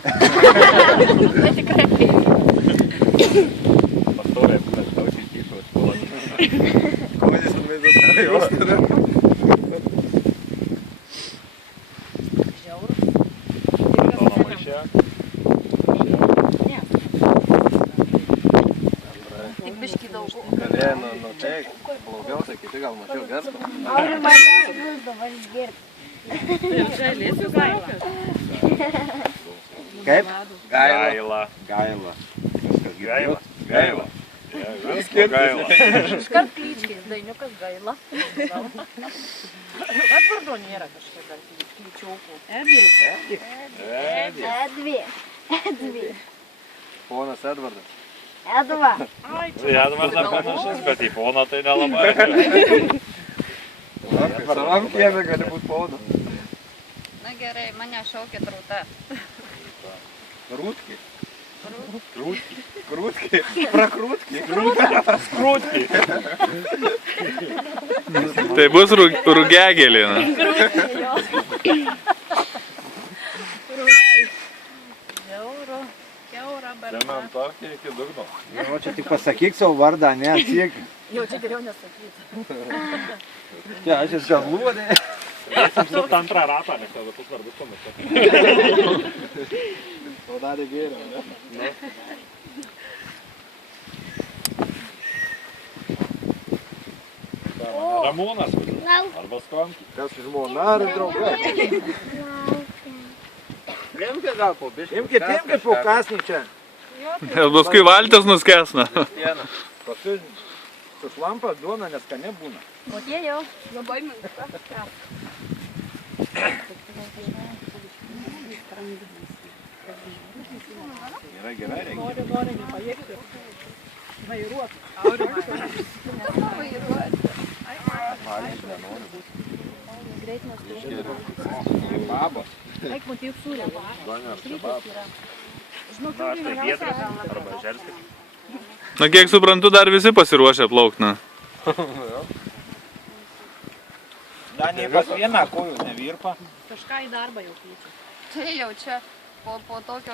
Tai tikrai kaip. Pastorė, būtent taučiai tyšo atspolą. Komadės atvaizdos nėra jos tada. Žiaurus. Tono maišė. Tik biškį daugiau. Galėjo, nu tai, blogiausia, kiti gal mačiau gerstų. Aurimai, jūs dabar išgirti. Ir čia lėsiu gaila. Kaip? Gaila. Gaila. Gaila. Gaila. Visko gaila. Iškart klyčkiais, dainiukas gaila. Edvardo nėra kažkiek dar klyčiaukų. Edvi. Ponas Edvardas. Edva. Edvardą panašus, bet į poną tai nelabai. Savam kieme gali būt ponas. Na gerai, mane šaukė Rūta. Rūtki. Krūtki. Krūtki. Prakrūtki. Skrūtki. Tai bus rugiagėlė. Kiaura barba. Žemėm tokį iki dugno. O čia tik pasakyk savo vardą, ne atsiek. Jau čia geriau nesakyti. Čia aš esu galūdė. Apsukt antrą ratą, nes tada tu svarbus pamiršti. O darė gėrė, ne? Ramūnas arba Skonki. Kas žmona ar drauga? Imkite gal po biškį. Imkite po kasnį čia. Ir paskui valtis nuskesna. Paskui su šlampa duona neskane būna. O tie jau labai minksta. Gerai, gerai, reikia. Nori nepajėgti. Vairuot. Aurimai. Vairuot. Valgyti nenori būti. Greit nustumti. Kebabas. Eik matyk sūrė. Duonės kebabas. Žinau, Na, aš tai Vietras arba Žerskis. Na, kiek suprantu, dar visi pasiruošę plaukti, na. Dar nei pas vieną kojų nevirpa. Kažką į darbą jau klyčia. Tai jau čia po tokio